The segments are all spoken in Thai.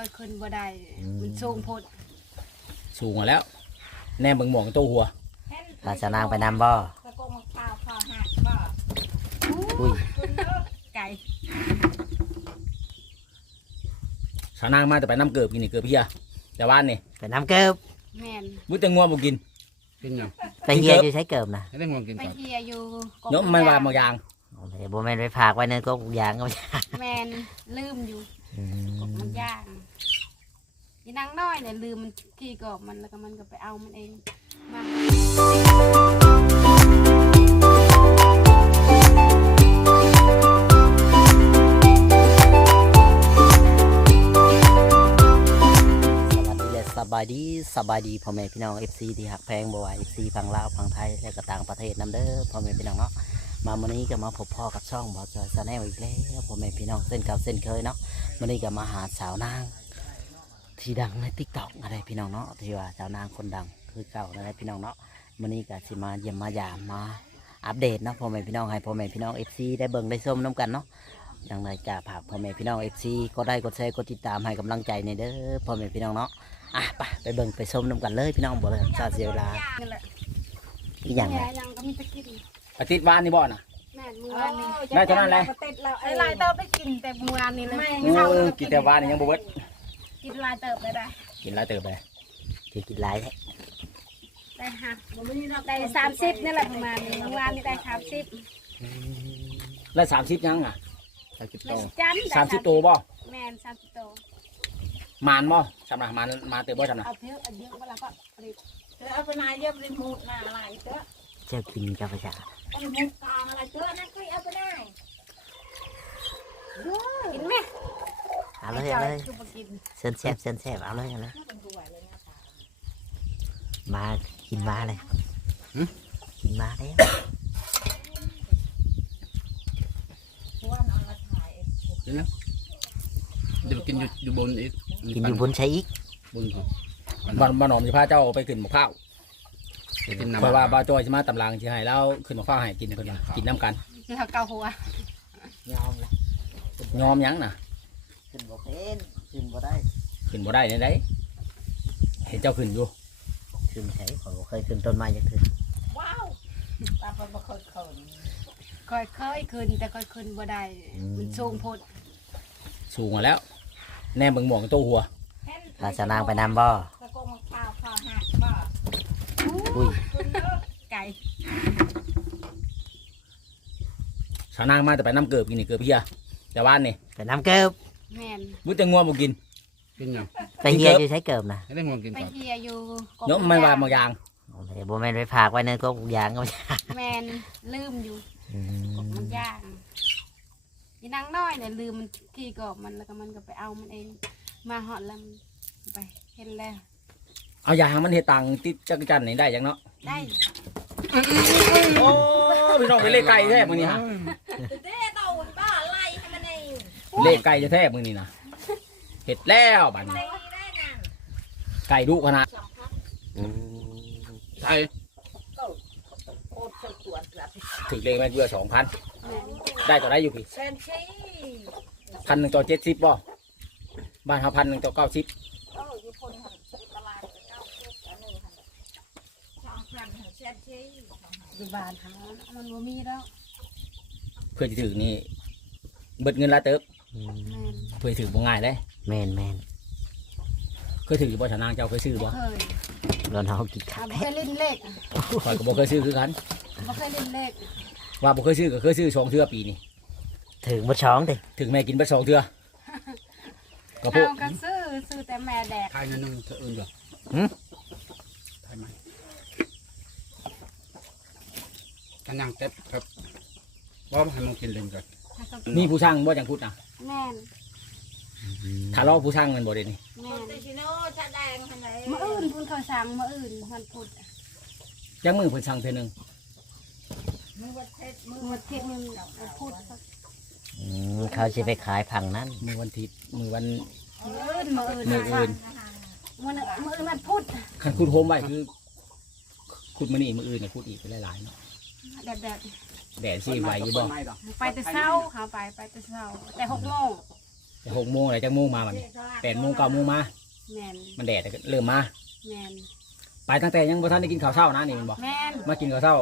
ค่อยขึ้นบ่ได้อืมมันสูงโพดสูงกว่าแล้ว แน่เบิ่งหมองตัวหัวพาสาวนางไปนำบ่ตะโกนข้าวข้าวหักบ่อุ้ยไก่สาวนางมาแต่ไปน้ำเกิบกินนี่เกิบเพียแต่ว่านนี่ไปนำเกิบแม่นมุ้แต่งัวบ่กินกินยังไปเฮียอยู่ใช้เกิบนะให้ได้งวงกินไปก่อนเฮียอยู่กบเนาะมันว่าบางอย่างโอ้ยบ่แม่นไปฝากไว้ในกกยางก็ไม่ใช่แม่นลืมอยู่อืกบมมันย่าง อีนางน้อยเนี่ยลืมมันกี่กอบมันแล้วก็มันก็ไปเอามันเองมาสวัสดีและสบายดีสบายดีพ่อแม่พี่น้อง FC ที่หักแพงบ่ว่า FC ฝั่งลาวฝั่งไทยและก็ต่างประเทศนํเด้อพ่อแม่พี่น้องเนาะมามื้อนี้ก็มาพบพ่อกับช่องบ่จอยซาแนลอีกแล้วพ่อแม่พี่น้องเส้นเก่าเส้นเคยเนาะมื้อนี้ก็มาหาสาวนาง ที่ดังใน TikTok อะไรพี่น้องเนาะที่ว่าสาวนางคนดังคือเก่าอะไรพี่น้องเนาะมื้อนี้ก็สิมาเยี่ยมมายามมาอัปเดตเนาะพ่อแม่พี่น้องให้พ่อแม่พี่น้อง FC ได้เบิ่งได้ชมนํกันเนาะอย่างไรจะผากพ่อแม่พี่น้องเอฟซีก็ได้กดแชร์กดติดตามให้กำลังใจในเด้อพ่อแม่พี่น้องเนาะอะไปไปเบิ่งไปชมน้ำกันเลยพี่น้องบ่เลยซาเสียเวลานั่นแหละอีกอย่างแม่ไรยังก็มีตะกินอาทิตย์ว่านนี่บ่น่ะแม่นเมื่อวานนี้ได้เท่านั้นแหละติดเราไอ้ลายเติบได้กินแต่เมื่อวานนี้เลยโอ้ยกินแต่ว่านนี่ยังบ่เบิด กินลายเติบได้ได้กินหลายเติบไปที่กินหลายแท้ได้ฮะได้สามสิบนี่แหละประมาณนี้เมื่อวานนี้ได้สามสิบแล้วสามสิบยังอะสามสิบไม่โตจันสามสิบตัวบ่แม่นสามสิบโตมานบ่สำหรับมานมาเติบบ่สำหรับเอาเพียงเอาเยอะเวลาก็ผลิตเธอเอาไปนายเยี่ยมริมหูดนาอะไรเถอะเจ้ากินกับประชาเอาหูดกองอะไรเถอะนั่นก็เอาไปได้กินไหม เอาเลยเอาเลยคือบ่กินเส้นแซ่บเส้นแซ่บเอาเลยเอาเลยมากินมาเลยกินมาแล้วเพราะว่าน้องมาถ่ายเดี๋ยวกินอยู่อยู่บนอีกกินอยู่บนใช้อีกบนครับบ้านบ้านหนอมสิพาเจ้าไปขึ้นมะพร้าวไปกินน้ำเพราะว่าบ่าวจอยสิมาตำรางสิให้แล้วขึ้นมะพร้าวให้กินเพิ่นว่ากินน้ำกันกินข้าวเกาหัวยอมเลยยอมยังน่ะขึ้ นบ่เป็นขึ้นบ่ได้ขึ้นบ่ได้ในใดเห็นเจ้าขึ้นอยู่ขึ้นใช้ขอยบ่เคยขึ้นต้นไม้จักขึ้นว้าวตาเป็นบ่เคยเขินค่อยเคยขึ้นแต่ค่อยขึ้นบ่ได้มันสูงโพดสูงกว่าแล้ว แน่เบิ่งหมองตัวหัวพาสาวนางไปนำบ่ตะโกนข้าวข้าวหักบ่อุ้ยไก่สาวนางมาแต่ไปน้ำเกิบกินนี่เกิบเพียแต่ว่านนี่ไปนำเกิบ แม่นมุ้แต่งัวบ่กิน กินยังไปเฮียอยู่ใช้เกิบนะให้ได้งวงกินไปก่อนเฮียอยู่กบเนาะมันว่าบางอย่างโอ้ยบ่แม่นไปฝากไว้ในกกยางก็ไม่ใช่แม่นลืมอยู่อืกบมมันย่างอีนางน้อยเนี่ยลืมมันกี่กอบมันแล้วก็มันก็ไปเอามันเอง มาหอดแล้วมันไปเห็นแล้ว เอายางมันเฮ็ดตังติดจักรจันทร์นี่ได้ยังเนาะได้โอ้พี่น้องไปเลขไก่แท้มื้อนี้ฮะ เด้โตนบ้าไล่ให้มันเอง เลขไก่จะแท้มื้อนี้นะเฮ็ดแล้วบัดนี้ได้ได้นั่นไก่ดุขนาดอืมไทยโคตรสตวนแบบถึงเลขแม่นเบื่อ2,000แม่นได้ต่อได้อยู่พี่เซนชีพันหนึ่งต่อ70บ่บ้านเฮาพันหนึ่งต่อ90โอ้ยคนหันตลาดเก้าเจ็ดอันนี้หันสองพันหันเซนชีอยู่บ้านเขามันบ่มีแล้ว เพื่อสิถึงนี่เบิดเงินละเติบอืม แม่นเพื่อสิถึงบ่ง่ายเด้แม่นแม่นเคยถืออยู่บ่ชนางเจ้าเคยซื้อบ่เคยโดนเขากินอะข้าวบ่เคยเล่นเลขข่อยก็บ่เคยซื้อคือกัน บ่เคยเล่นเลขว่าบ่เคยซื้อก็เคยซื้อสองเทื่อปีนี่ถึงบ่ช้องดิถึงแม่กินไปสองเทื่อก็พวกเอาก็ซื้อซื้อแต่แม่แดกไทยนั่นนึงเธออื่นก่อนหืมไทยไหมกันยังเต็บครับว่าให้มันกินเล่นก่อน ให้เขานี่ผู้ช่างบ่จังพูดนะแม่นถ้าเราผู้ช่างมันบ่ได้นี่แม่คนนเตชิโน่ชาแดงทำไมมื่ออื่นพุ่นเขาสั่งมื่ออื่นมันพุดจังมือเพิ่นช่างเทื่อหนึงมือวัดเพชรมือมื่อเที่ยงนึงมันพุดอืมเขาจะไปขายผังนั้นมือวันอาทิตย์มือวันมื่ออื่นมื่ออื่นมื้ออื่นมื่อนึงมื่ออื่นมันพุดคันขุดโฮมไว้คือขุดมื้อนี้มื้ออื่นเนี่ยขุดอีกไปหลายๆเนาะแดดแดด แดดสิไหวอยู่บ่ไปแต่เช้าเขาไปไปแต่เช้าแต่หกโมงแต่หกโมงอะไรจังโมงมาบัดนี้แปดโมงเก้าโมงมาแมนมันแดดเริ่มมาแมนไปตั้งแต่ยังบ่ทันได้กินข้าวเช้านะนี่มันบอกแมนมากินข้าวเช้า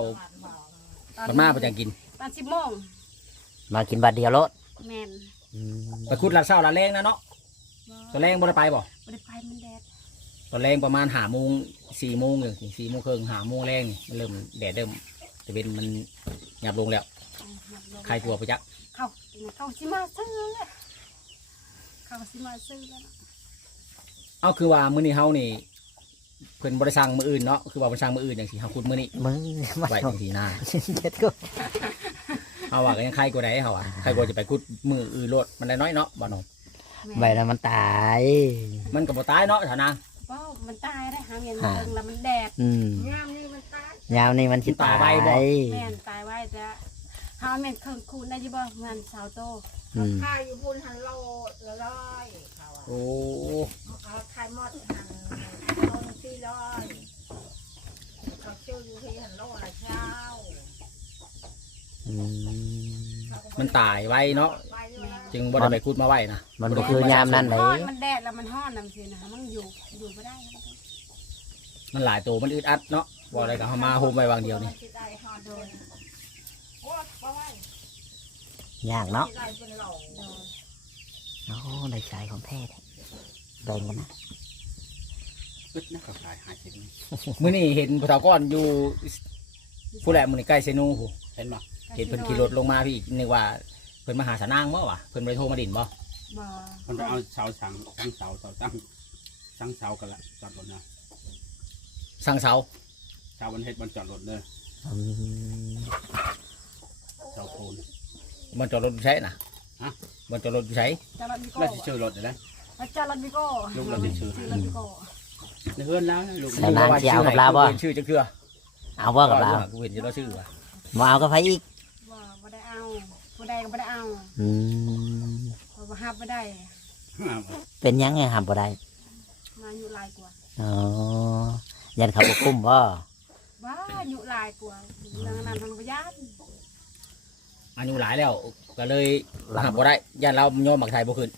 บัดมาบ่จังกินตอนสิบโมงมากินบัดเดียวรถแมนไปคุดลัดเช้าลัดแรงนะเนาะตอนแรงบ่ได้ไปบ่บ่ได้ไปมันแดดตอนแรงประมาณห้าโมงสี่โมงเลยสี่โมงครึ่งห้าโมงแรงนี่มันเริ่มแดดเริ่ม จะเป็นมันหยับลงแล้วเอาหนักลงใครกลัวไปจักเขาเขาสิมาซื้อเลยเขาสิมาซื้อแล้วเนาะเอาคือว่ามื้อนี้เฮานี่เพิ่นบ่ได้สั่งมื้ออื่นเนาะคือว่าเพิ่นสั่งมื้ออื่นจังซี่เฮาคุดมื้อนี้มึงมาไว้ส่จังงซี่นะเจ็ดก็เฮาว่าก็ยังใครกว่าใดเฮาอะใครกว่าจะไปคุดมื้ออื่นโลดมันได้น้อยเนาะบ่เนาะใบนั้นมันตาย มันก็บ่ตายเนาะฐานะเพราะมันตายได้หาเงินอ่าเบิ่งแล้วมันแดดอืมงามนี่มันตา ยยาวนี่มันสิตายแม่นตายไว้แต่หาเงินเครื่องคูณได้อยี่บ่เงินสาวโตอืมข้าวอยู่พุ่นหันโลละร้อยเขาอะโอ้เอาไข่มอดหันต้นสี่ร้อยเขาเชื่ออยู่ที่หันโลละเช้าอืม มันตายไว้เนาะไปเลยจึงบ่ได้ไปคุดมาไว้นะมันก็คือยามนั่นเลฮ้อนยมันแดดแล้วมันฮ้อนนำสินะคะมันอยู่อยู่ไม่ได้มันหลายตัวมันอึดอัดเนาะ บ่ได้ก็เฮามาโฮมไว้วางเดียวนี่มัสิได้ฮอดโดนโอ้ไปไว้ยากเนาะสิได้เป็นโหลโอ้ได้ใจของแท้เลยแบ่งกันนะอึดนะก็ขายหาสิบมื้อนี้เห็นผู้เฒ่าก้อนอยู่ผู้แหละมื้อนี้ใกล้เซนูผู้เห็นบ่เห็นเพิ่นขี่รถลงมาพี่นึกว่าเพิ่นมาหาสานางบ่วะเพิ่นไปโทรมาดินบ่บ่คนไปเอาเสาสังตั้งเสาเสาตั้งตั้งเสากันละจอดรถนะสั่งเสา เสาบนเฮ็ดบนจอดรถเลยอืมเสาโคนมันจอดรถอยู่ใช้น่ะฮะมันจอดรถอยู่ใช้จารันบิโก้แล้วสิชื่อรถได้ไหมจารันบิโก้ลูกเราสิชื่อชื่อรันบิโก้ในเฮือนแล้วนะลูกสานางเสียวกับลาบ่เห็นชื่อจักเทื่อเอาว่ากับเรากูเห็นจะเราชื่อว่ะมาเอากับไผอีกบ่บ่ได้เอาบ่ได้ก็บ่ได้เอาอืมเพราะว่าฮับบ่ได้เป็นยังไงห้ามบ่ได้มาอยู่หลายกว่าอ๋อยันเขาบ่คุ้มบ่ ว้าอยู่หลายกว่าเรื่องนั้นมันบ่ยานอายุหลายแล้วก็เลยหับบ่ได้ย่านเราโยมบักไทยบ่ขึ้น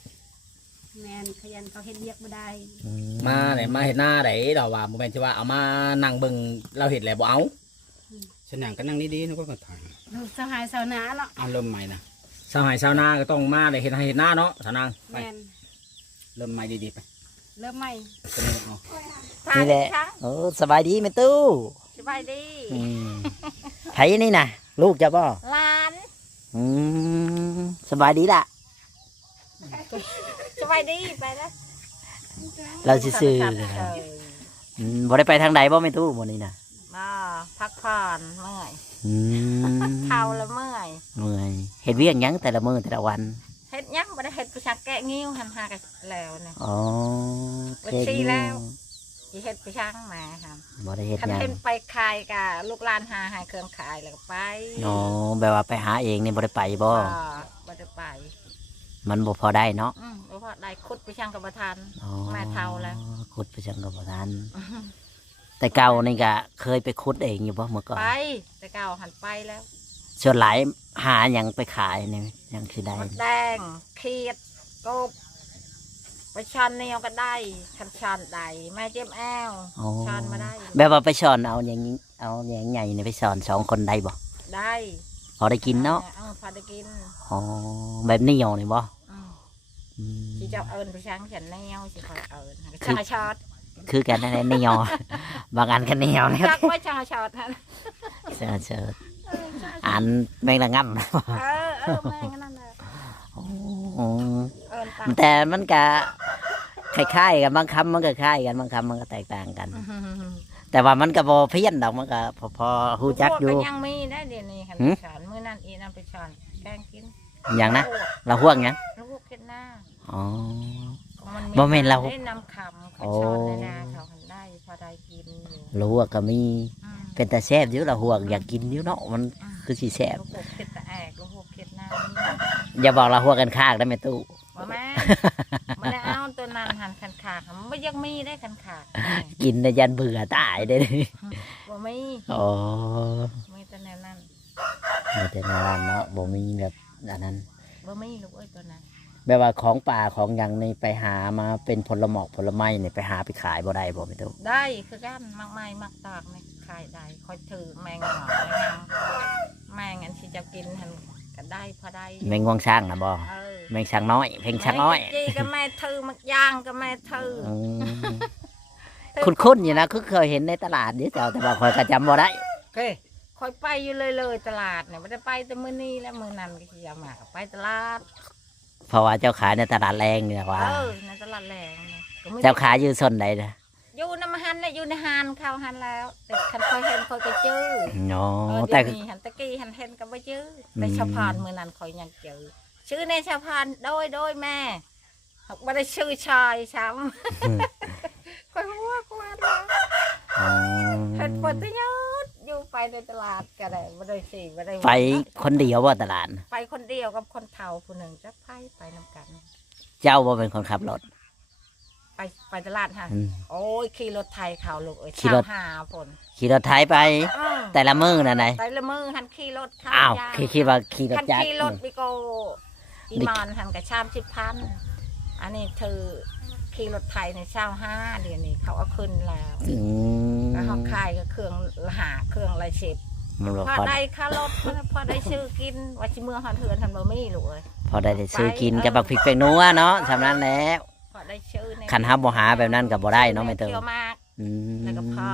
แม่นขยันเขาเฮ็ดเรียกบ่ได้อืมาไหนมาเห็นหน้าไหนเราว่าบ่แม่นที่ว่าเอามานั่งเบิ่งเราเห็นแล้วบ่เอาฉันนั่งก็นั่งดีๆนึกว่าก็ถ่ายลูกสหายสาวนาเนาะเอาเริ่มใหม่นะชาวไร่ชาวนาก็ต้องมาได้เห็นให้เห็นหน้าเนาะสานางแม่นเริ่มใหม่ดีๆไปเริ่มใหม่ก็เลยเอานี่แหละโอ้สบายดีแม่ตู้ สบายดีอืมไผนี่น่ะลูกจะบ่หลานอืมสบายดีล่ะ สบายดีไปแล้วเราซื่อๆเอนะครับออืมบ่ได้ไปทางใดบ่แม่ตู้มื้อนี้น่ะมาพักผ่อนเมื่อยอืมเข่าแล้วเมื่อยเมื่อยเฮ็ดเวียกหยังแต่ละมื้อแต่ละวันเฮ็ดหยังบ่ได้เฮ็ดประชักแกะงิ้วหันหากันแล้วเนี่ย อ๋อวันที่แล้ว สิเฮ็ดประชังมาครับบ่ได้เฮ็ดคันหยังเห็นไปขายกับลูกหลานหาใหายเครื่องขายแล้วก็ไปอ๋อแบบว่าไปหาเองนี่บ่ได้ไปบ่บ่บ่ได้ไปมันบ่พอได้เนาะอืมเพราะว่าได้คุดประชังกับประทานอ๋อแม่เฒ่าแล้ว ขุดไปจังกับบ่ทันแต่เก่านี่ก็เคยไปขุดเองอยู่บ่เมื่อก่อนไปแต่เก่าหันไปแล้วส่วนหลายหาหยังไปขายนี่ยังสิได้มดแดงเขียดกบ ไปชันแนวก็ได้คันชันได้แม่เจ็บแอวอ๋อชันมาได้แบบว่าไปสอนเอาอย่างนี้เอาอย่างใหญ่นี่ไปสอนสองคนได้บ่ได้พอได้กินเนาะเออพอได้กินอ๋อแบบนี้เอานี่บ่อืมอืมที่เจะเอิญไปชังฉันแนวสิคอยเอิญคือช่างช็อตคือกันนั่นแหละนี่เอาบางอันก็นี่เอานะจักว่าช่างช็อตฮะเสิร์ชเสิร์ชอันแมงละงับ เออเออแม่งนั่นแหละ อ๋อเอิญตามแต่มันก็คล้ายๆกันบางคำมันก็คล้ายกันบางคำมันก็แตกต่างกัน แต่ว่ามันก็บอเพี้ยนดอกมันก็พอพอฮู้จักอยู่พวยังมีได้เดี๋ยวนี้คันหืม ไปช้อนมื้อนั้นอีนั่นไปช้อนแกงกินอย่างนะเราห่วงหยังลูกเข็ดหน้าอ๋อ มันบ่แม่นเราได้นำคำเขาโอ้ช้อนในนาเขาหันได้พอได้กินอยู่เราห่วงก็มี อืมเป็นแต่แซ่บอยู่เราห่วงอยากกินอยู่เนาะมันอืมคือสิแซ่บลูกหกเข็ด อย่าบอกเราห่วงกันข้างได้ไหมตู้บ่แม่มันได้เอาตัวนั้นหันคันขาดมันไม่ยังมีได้คันขาดกินแต่ยันเบื่อตายได้เลยบ่มีอ๋อมีแต่แนวนั้นมีแต่ในร้านเนาะบ่มีแบบอันนั้นบ่มีลูกเอ้ยตัวนั้นแบบว่าของป่าของหยังนี่ไปหามาเป็นผลหมอกผลไม้นี่ไปหาไปขายบ่ได้บ่แม่ตู้ได้คือกันมากมายมากตากในขายได้คอยถือแมงหอแมงยังแมงอันที่จะกินหัน ก็ได้พอได้แมงงวงช้างนะบ่เออแมงช้างน้อยเพลงช้างน้อยแมจีก็แม่ถือมักย่างก็แม่ถืออืมคุ้นๆอยู่นะคือเคยเห็นในตลาดนี่เจ้าแต่ว่าคอยก็จำบ่ได้เคคอยไปอยู่เลยเลยตลาดเนี่ยไม่ได้ไปแต่มื้อนี้และมื้อนั้นก็สิยามาก็ไปตลาด เพราะว่าเจ้าขายในตลาดแรงนี่แหละว่าเออในตลาดแรงเนี่ยก็ไม่เจ้าขายอยู่ส่วนใดนะ อยู่น้ำหันเนี่ยอยู่ในหานข้าวหันแล้วแต่คันคอยเห็นคอยก็เจออ๋อเออแต่ เดี๋ยวนี้หันตะกี้หันเห็นก็ไม่เจอแต่อืม ชาวพานมื้อนั้นคอยยังเจอชื่อในชาวพานโดยโดยแม่ไม่ได้ชื่อชายช้ำคอยหัวกวาดแล้วอ๋อเห็นปวดยศอยู่ไปในตลาดก็ได้ไม่ได้สิไม่ได้ไปคนเดียวว่าตลาด ไปคนเดียวกับคนเฒ่าผู้หนึ่งจะไปไปนำกัน เจ้าว่าเป็นคนขับรถ ไปไปตลาดฮะอืม โอ้ยขี่รถไทยเขาลูกเอ้ยขี่รถ เช้าหาผลขี่รถไถไป อ้าวแต่ละมือน่ะไหนแต่ละมือหันขี่รถเข้าอ้าวย่างคิดคิดว่าขี่รถคันจักรขี่รถไปโกอีมานหันกับชามสิบพันอันนี้เธอขี่รถไทยในเช้าห้าเดี๋ยวนี้เขาเอาขึ้นแล้วอืมแล้วเขาขายก็เครื่องละหาเครื่องละสิบมันบอกพอพอได้ค่ารถพอได้ซื้อกินว่าชิเมื่อหอนเถือนทันบะมี่ลูกเอ้ย พอได้แต่ซื้อกินกับบักพริกแป้งนัวเนาะทำนั้นแล้ว พอได้ซื้อในคันห้าบ่หาแบบนั้นก็บ่ได้เนาะไม่เติมเที่ยวมากอืมแล้วก็พอ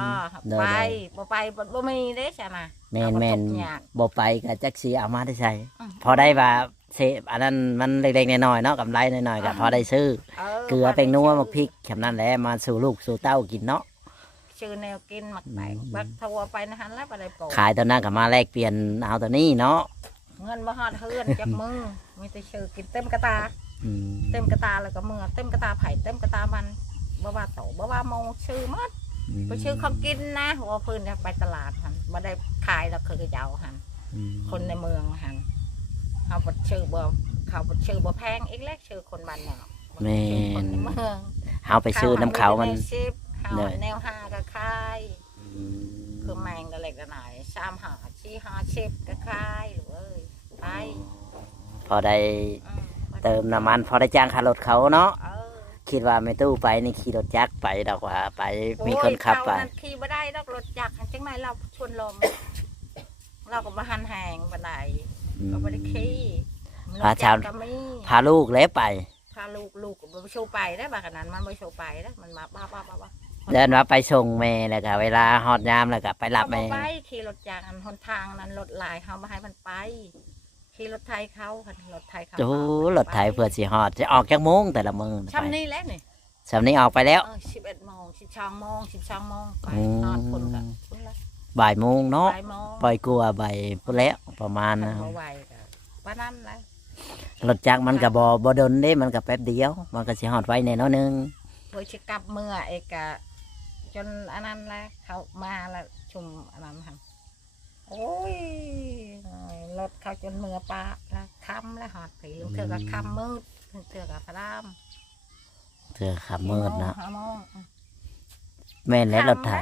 เด้อไปเด้อบ่ไปบ่บ่มีเด้ใช่ไหมแม่นแม่นเอามาทุกอย่างบ่ไปก็จักสีเอามาได้ใช้อืมพอได้ว่าเซอันนั้นมันเล็กๆน้อยๆเนาะกำไรน้อยๆก็พอได้ซื้อเกลือแป้งนัวบักพริกคำนั้นแหละมาสู่ลูกสู่เต้ากินเนาะชื่อแนวกินหมักแตงอืมบักทัวไปนะฮันแล้วไปได้โปรขายตอนนั้นก็มาแลกเปลี่ยนเอาตัวนี้เนาะเงินบ่ฮอดเฮือนจับมือมีแต่ชื่อกินเต็มกระตา อืมเต็มกระตาแล้วก็มือเต็มกระตาไผ่เต็มกระตามันบ่ว่าโตบ่ว่าโมงชื่อหมดไปชื่อของกินนะหัวพื้นเนี่ยไปตลาดหันบ่ได้ขายแล้วคือเจ้าหันอืมคนในเมืองหันเขาบ่ชื่อบ่เขาบ่ชื่อบ่แพงอีกแล้วชื่อคนบ้านนอกแม่ชื่อคนนในเมืองเอาไปซื้อน้ำเขามันแนวสิบเขาเหนื่อยแนวห้าก็ขายคือแมงก็เล็กก็หน่อยสามหาชี้หาชิบก็ขายหรือเอ้ยไปพอได้อืม เติมน้ำมันพอได้จ้างค่ารถเขาเนาะเออคิดว่าไม่ตู้ไปนี่ขี่รถจักรไปดอกว่า ไปมีคนขับไป โอ้ยเขานั่นขี่บ่ได้ดอกรถจักรหันจังไหนเราชวนลม เราก็มาหันแหงบันไดก็บ่ได้ขี่พาชาวรถจักรก็มีพาลูกแล้วไป พาลูกลูกก็บ่โชว์ไปได้บักอันนั้นมันบ่โชว์ไปได้มันมาบ้าบ้าบ้าบ้าเดินว่าไปส่งแม่แล้วก็เวลาฮอดยามแล้วก็ไปรับเขาแม่บ่ไปขี่รถจักรอันหนทางนั้นรถหลายเขาบ่ให้มันไป ขี่รถไทยเขาคันรถไทยเขาโอ้รถไถเพื่อสิฮอดจะออกจากโมงแต่ละมือช่ำนี้แล้วนี่สำนี้ออกไปแล้วเออสิบเอ็ดโมงสิบสองโมงสิบสองโมงไปอืมนอนคนกันคนละบ่ายโมงเนาะบ่ายโมงปล่อยกลัวใบพุ่นแล้วประมาณคันนะบ่ไหวก็ป้านั่นแหละรถจักรมันก็บ่บ่ดนเด้มันก็แป๊บเดียว มันก็สิฮอดไว้แน่นอนนึง เพื่อจะกลับเมื่อเอกะจนอันนั้นแหละเขามาแล้วชุมอันนั้นค่ะ โอ้ยรถเขาจนเมื่อปะแล้วค่ำแล้วหอดผีลูกเธอก็ค่ำมืดลูกเธอก็พระรามเถื่อขับมืดนะห้าโมงแม่นและรถไถ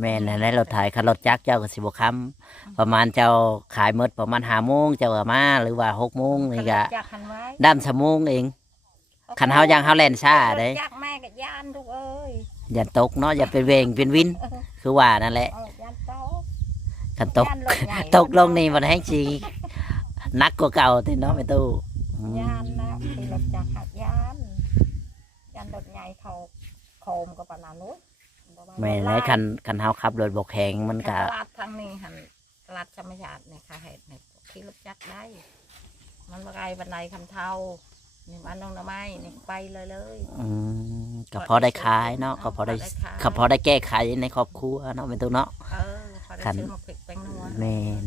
แม่นและรถไถคันรถจักรเจ้าก็สิบ่ค้ำประมาณเจ้าขายหมดประมาณ5โมงเจ้าก็มาหรือว่า6โมงนี่ก็อยากหันไว้ด้านชั่วโมงเองคันเฮายังเฮาแล่นช้าเด้อยากแม่กับยานลูกเอ้ยอย่าตกเนาะอย่าเป็นเวงเป็นวิน คือว่านั่นแหละ เออ ยานโตคันตกยานรถใหญ่ตกลงนี่มันแห้งจริงหนักกว่าเก่าที่เนาะไม่ตู้อืมยานนะขี่รถจักรหักยานยานรถใหญ่เขาโคมกับปานนานุษแม่นและคันคันเฮาขับรถบกแข็งมันตก็ลาดทางนี้หันตลาดธรรมชาติเนี่ยค่ะเหตุเนี่ยขี่รถจักรได้ มันบ่ไกลบันไดคำเท่านี่บ้านน้องน้ำไม้นี่ไปเลยเลยอืมก็พอได้ขายเนาะก็พอได้ขายก็พอได้แก้ไขในครอบครัวเนาะไม่ตู้เนาะเออพอได้คันซื้อมาพริกแป้งนัว แม่น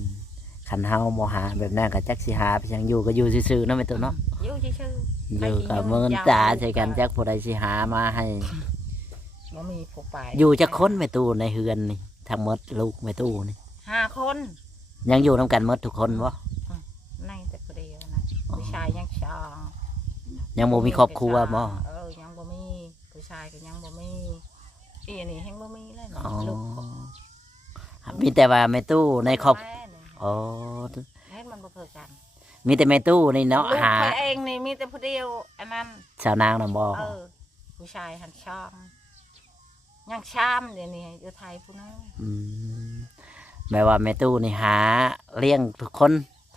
คันเฮาบ่หาแบบนั้นก็จักสิหาไปยังอยู่ก็อยู่ซื่อๆเนาะไม่ตู้เนาะอยู่ชื่ออยู่กับไปที่เมินยาวตาใส่กันจักผู้ใดสิหามาให้ๆบ่มีผู้ไปอยู่จักคนไม่ตู้ในเฮือนนี่ทั้งหมดลูกไม่ตู้นี่ห้าคน ยังอยู่นํกันหมดทุกคนบ่ในแต่คนเดียวนะผู้ชายยังชองยังบ่มีครอบครัวบ่เออยังบ่มีผู้ชายก็ยังบ่มีอีอันนี้แฮงบ่มีเลยอ๋อลูก มีแต่ว่าแม่ตู้ในครอบแม่นี่อ๋อแม่มันบ่เกิดกันมีแต่แม่ตู้นี่เนาะลูกหาเขาเองนี่มีแต่ผู้เดียวอันนั้นสาวนางนำบ่เออผู้ชายหันชามยังชามเดี๋ยวนี้อยู่ไทยผู้นั้นมแม่ว่าแม่ตู้นี่หาเลี้ยงทุกคน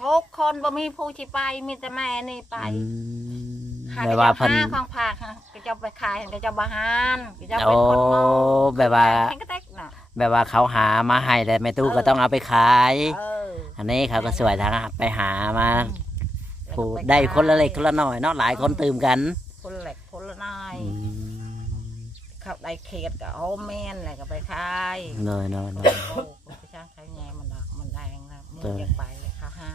ทุกคนบ่มีผู้ที่ไปมีแต่แม่นี่ไปอืมหาแม่ก็ว่าจะเพิ่นหาของผักฮะก็จะไปขายก็จะบาหารก็จะโอ้เป็นคนมองแบบว่า แข่งก็เต็กน่ะแบบว่าเขาหามาให้แต่แม่ตู้ก็ต้องเอาไปขาย เอออันนี้เขาก็สวยทางไปหามาแล้วก็ผู้ปได้คนละเล็กขาคนยละน้อยเนาะหลายคนตื่มกันคนละเล็กคนละน้อยอืมเขาได้เขตก็เอาแม่นอะไรก็ไปขายเนยเนยเนโอ้ยโหไปจ้างขายแง่มันดอกมันแดงนะมืเอออ อยากไปเขาหา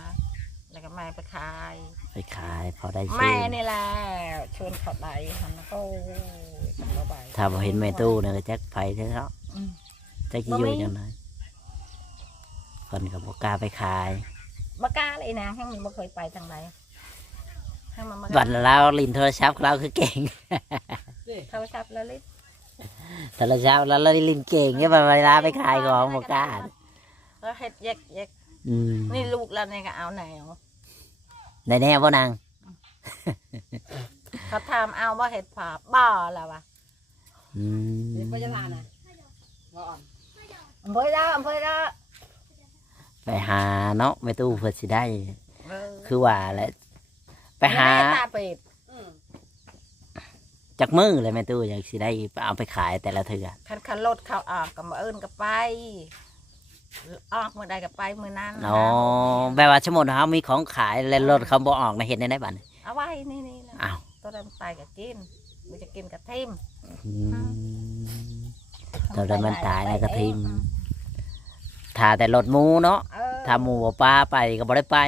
แล้วก็แม่ไปขาย ไปขายพอได้ชื่แม่อนี่แหละชวนเขาไปหันโอ้ยเขาไปถ้าบ่เห็นแม่ตู้เนี่ยก็จักไปเถอะเนาะอืม จักสิอยู่จังไดคนก็บ่กล้าไปขายบากล้าเลยนะให้มันไม่เคยไปทางไหนให้มันมาวันเราลินโทรศัพท์เราคือเก่งโทรศัพท์แล้วลิศโทรศัพท์แล้วเราลินเก่งเนี่ยเวลาไปขายของบ่กล้าแล้วเห็ดแยกแยกอืมนี่ลูกเราเนี่ยก็เอาแนวได้แน่บ่นางเขาถามเอาว่าเห็ดผาบ่อแล้ววะอืมไปจะลาน่ะบ่อ่อน อำเภอละอำเภอละไปหาเนาะแม่ตู้เพื่อสิได้ เออคือว่าแหละไปหาแม่ตาเป็ดอืมจากมือเลยแม่ตู้อยากสิได้เอาไปขายแต่ละเถื่อคันคันรถเขาออกกับมาเอิญกับไป ออกมือใดกับไปมือนั้นอ๋อแบบว่าชั่วโมงเขามีของขายแล้วรถเขาบ่ออกในะเห็นได้ไหมบัดนี้เอาไว้นี่นี่นะอ้าวตัวนั้นไปกับกินมันจะกินกับทิมอืมตัวนั้นมันตายแล้วก็ทิ่ม ถ้าแต่รถหมูเนาะเออถ้าหมูบ่ป้าไปก็บ่ได้ไป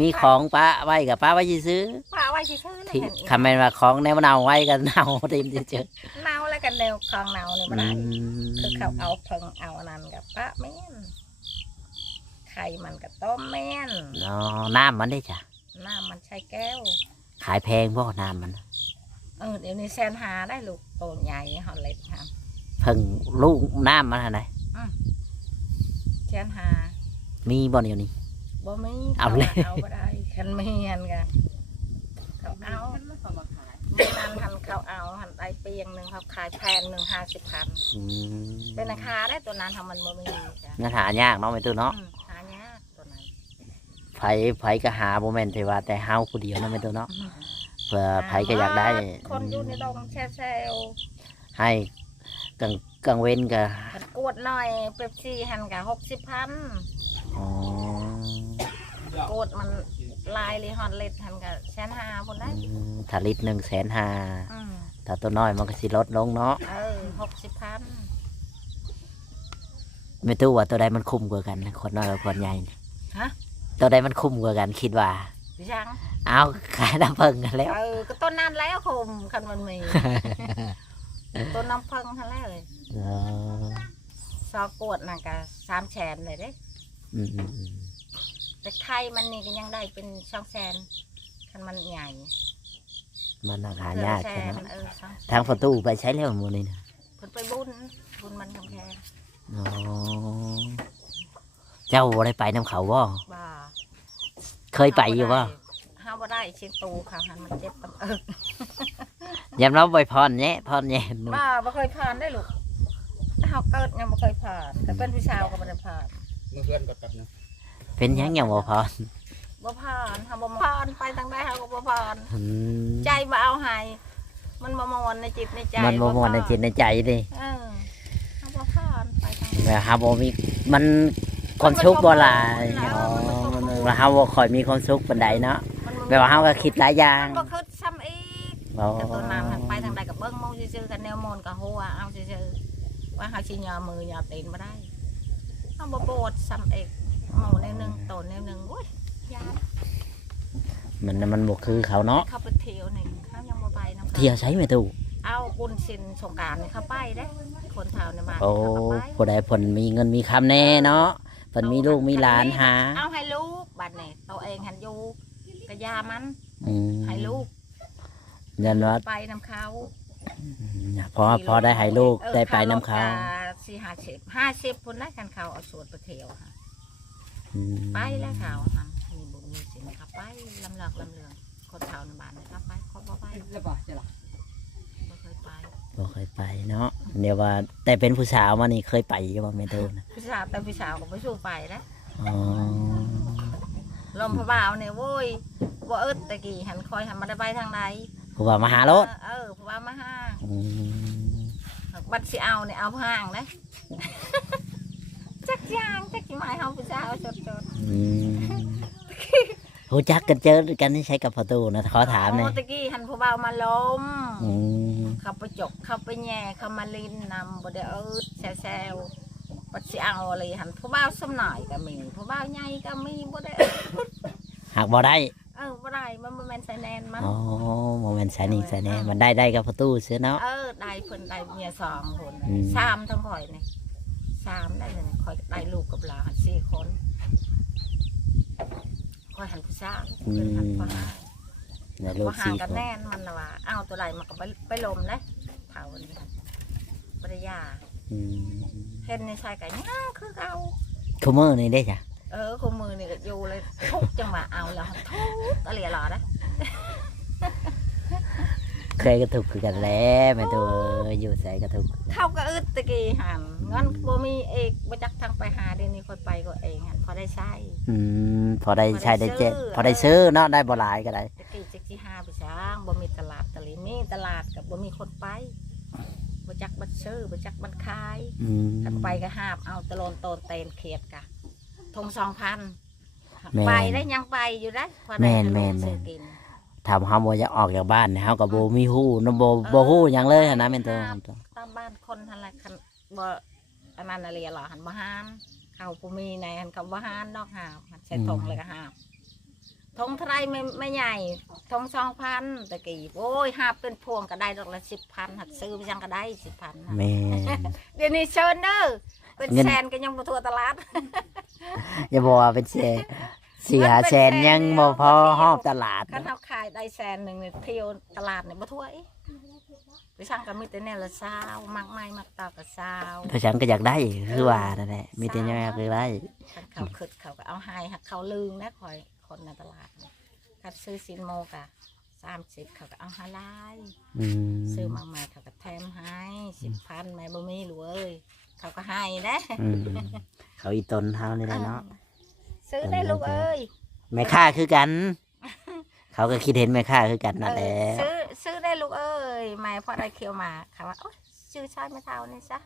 มีของป้าไว้กับป้าไว้ซื้อป้าไว้ชื่อๆๆเลยที่เห็นคำแม่นว่าของแนวมันเอาไว้กันเอาทีมเฉยเนาแล้วกันแนวคลองเนาเนี่ยๆมันได้อืมคือเขาเอาเพิงเอาอันนั้นกับป้าแม่นไข่มันกับต้มแม่นอ๋อน้ำมันได้จ้ะน้ำมันใช้แก้ว ขายแพงบ่น้ำมันเออเดี๋ยวนี้แซนหาได้ลูกโตใหญ่หอเล็ดครับ เพิ่งลูกน้ำมันอะไร แซนหามีบ่เดี๋ยวนี้ บ่มีเอาเลยเอาบ่ได้คันมีอันกันเขาเอามันไม่เขามาขายเมื่อนั้นทันเขาเอาหันได้เปียงหนึ่งเขาขายแพนหนึ่งห้าสิบพันอืมเป็นราคาได้ตัวนั้นทำมันบ่มีจ้ะงั้นหายากเนาะไม่ตู้เนาะอืมหายากตัวนั้นไผไผก็หาบ่แม่นแต่ว่าแต่เฮาผู้เดียวเนาะไม่ตู้เนาะเพื่อไผก็อยากได้คนอยู่ในดงแช่แซวให้กลาง กลางเว้นก็หันกวดหน่อยเป๊ปซี่หันกับหกสิบพันอ๋อกวดมันลายเลยฮอนเล็ดหันกับแสนห้าคนได้อืมถ้าลิตรหนึ่งแสนห้าอืมถ้าตัวน้อยมันก็สิลดลงเนาะเออหกสิบพันไม่ตู้ว่าตัวใดมันคุ้มกว่ากันคนน้อยกับคนใหญ่นี่ฮะตัวใดมันคุ้มกว่ากันคิดว่ายังเอาขายน้ำเพิงกันแล้วเออก็ต้นนั้นแล้วคุมคันมันมีต้นน้ำเพิงทั้งแล้วเลยเออซอกวดน่ะก็สามแสนเลยเด้อืมอืมอืมแต่ไทยมันนี่ก็ยังได้เป็นสองแสนคันมันใหญ่มันหายากแสใช่ไหมนเออสองแสนทางประตูไปใช้แล้วหมูนี่นะเพิ่นไปบุญบุญมันคำแพงอ๋อเจ้าบ่ได้ไปน้ำเขาบ่บ่าเคยไปอยู่บ่ห้าบ่ได้เชียงตูค่ะหันมันเจ็บตังเอิกยามเราไปพรแย่พรแย่หนูบ่าบ่เคยผ่านได้ลูก ถ้าเฮาเกิดยังบ่เคยผ่านแต่เป็นผู้ชาวก็บ่ได้ผ่านเมื่อเพื่อนก็กลับนะเป็นหยังยังบ่พรบ่ผ่านเฮาบ่ผ่านไปทางใดเฮาก็บ่ผ่านอืมใจบ่เอาให้มันบ่มวนในจิตในใจมันบ่มวนในจิตในใจดิเออเฮาบ่ผ่านไปทางแบบฮาบ่มีมันความสุขบ่หลายอ๋อมันว่าเฮาบ่ค่อยมีความสุขปานใดเนาะมันบ่แบบว่าเฮาก็คิดหลายอย่างมันบ่คิดซ้ำอีก อ๋อแต่ตัวนั้นหันไปทางใดก็เบิ่งมองซื่อๆกันแนวมนก็หัวเอาซื่อๆ ว่าเฮาสิยอมือยอตีนบ่ได้เฮาบ่โบดซ้ำอีกหมู่แนวหนึงโตแนวหนึงโอ้ยยานมันมันบ่คือเขาเนาะเขาไปเที่ยวนี่เขายังบ่ไปนำเที่ยวใช้แม่ตู้เอาบุญสินสงกรารนี่เขาไปได้คนเฒ่านี่มาโอ้เขาก็ไปผู้ใดเพิ่นมีเงินมีคำแน่เนาะเพิ่นมีลูกมีหลานหาเอาให้ลูกบัดนี้ตัวเองหันอยู่กะยามันอืมให้ลูกยันว่าไปนำเขา พอพอได้ให้ลูกออได้ไปน้ำเขารถก็สี่ห้าสิบห้าสิบพุ่นได้กันเขาเอาสวนไปเที่ยวค่ะอืมไปแล้วเขาค่ะมีบุญมีสิสินขับไปลำเลือกลำเลืองคนเฒ่าในบ้านขับไปคนบ่ไปแล้วบ่จะล่ะบ่เคยไปบ่เคยไปเนาะเดี๋ยวว่า แต่เป็นผู้สาวมานี่เคยไปอยู่บ่แม่ตู้นะพี่สาวแต่พี่สาวก็ไปสู้ไปนะอ๋อลมพระบ่าวเนี่ยโว้ยบ่อึดตะกี้หันคอยหันมาได้ไปทางใด ผู้ว่ามหารถเออพระบ่าวมาห้างอืมบัดสิเอาเนี่ยเอาห่างนะจักยางจักสิหมายเฮาพี่สาวจดจดอืมรู้จักกันเจอกันที่ใช้กับประตูนะขอถามหน่อยโตะกี้หันพระบ่าวมาล้มอืมเขาไปจกเขาไปแย่เขามาลินนำบ่ได้เอิดแซวๆบัดสิเอาอะไรหันพระบ่าวสมหน่อยก็มีพระบ่าวใหญ่ก็มีบ่ได้เอิ้นหากบ่ได้เออบ่ได้มันบ่ แม่นใส่แนนมัน อ๋อโมเมนต์สายนี้สายนี้มันได้ได้กับประตูเสียเนาะ เออได้เพิ่นได้เมียสองคนอืม สามทั้งข่อยนี่สามได้เลยข่อยได้ลูกกับหลานสี่คนข่อยหันผู้สาวเพิ่นหันผู้หาในลูกผู้หาสี่กันคนแน่นมันน่ะว่าเอาตัวใดมันก็ไปไปลมนะเท่านี้ปริยาอืมเห็นในชายกันย่างคือเอาคูเมอร์นี่ได้จ้ะเออคู่มือนี่ก็อยู่เลยทุกจังหวะเอาแล้วทุกอะไรหรอนะ เคยกระถูกคือกันแล้วแม่ตัวเอ้ยอยู่ใส่กระถูกเข้าก็อึดตะกี้หันงั้นบ่มีเอกบ่จักทางไปหาเดี๋ยวนี้ค่อยไปก็เองหันพอได้ใช้อืมพอได้ใช้ได้เจ็ดพพออได้ได้ซื้ซื้ออเนาะได้บ่หลายก็ได้ตะกี้จักที่ห้าไปช้างบ่มีตลาดตะลีมีตลาดกับบ่มีคนไปบ่จักบัดซื้อบ่จักบัดขายอืมถ้าไปก็หาบเอาตะโลนโตนเตนเขียดกะทงสองพันแม่นไปได้ยังไปอยู่ได้พอได้แม่นขแม่น ซื้อแม่นกินทำเฮาบ่อยากออกจากบ้านเนี่ยเฮาก็บ่มีฮู้เนาะบ่บ่ฮู้หยังเลยหั้นนะแม่นตัวตามบ้านคนทันละคันบ่อันนั้นอะไรหรอหันบ่หานเขาบ่มีในหันเขาบ่หานดอกหาบหันใช้ทงเลยก็หาบทงเทาไรไม่ไม่ใหญ่ทงสองพันตะกี้โอ้ยหาบเป็นพวงก็ได้ดอกละสิบพันหัดซื้อไปยังก็ได้สิบพันแม่น เดี๋ยวนี้เชิญเด้อเป็นเงิน แสนก็ยังบ่ทั่วตลาดอย่าบอกว่าเป็นแสน สี่หาแสนยังบ่พอหอบตลาดคันเฮาขายได้แสนหนึงนี่เที่ยวตลาดนี่บ่ทั่วอีไปสั่งก็มีแต่แนวละ20มักไม้มักตอกก็20เพราะฉันก็อยากได้คือว่านั่นแหละมีแต่ยังอยากได้คันเขาขึ้นเขาก็เอาให้หักเขาลืมนะคอยคนในตลาดนี่คันซื้อสินโมกะ30เขาก็เอาให้หลายอืมซื้อมากมายเขาก็แถมให้10,000แม่บ่มีหรอกเอ้ยเขาก็ให้นะอืมเขาอีตนเฮานี่แหละเนาะ ซื้อได้ลูกเอ้ยแม่ค่าคือกัน เขาก็คิดเห็นแม่ค่าคือกันนั่นแหเอละอซื้อซื้อได้ลูกเอ้ยแม่พอได้เคียวมาเขาว่าโอ๊ยซื้อใช้ไม่เท่านี่ซะ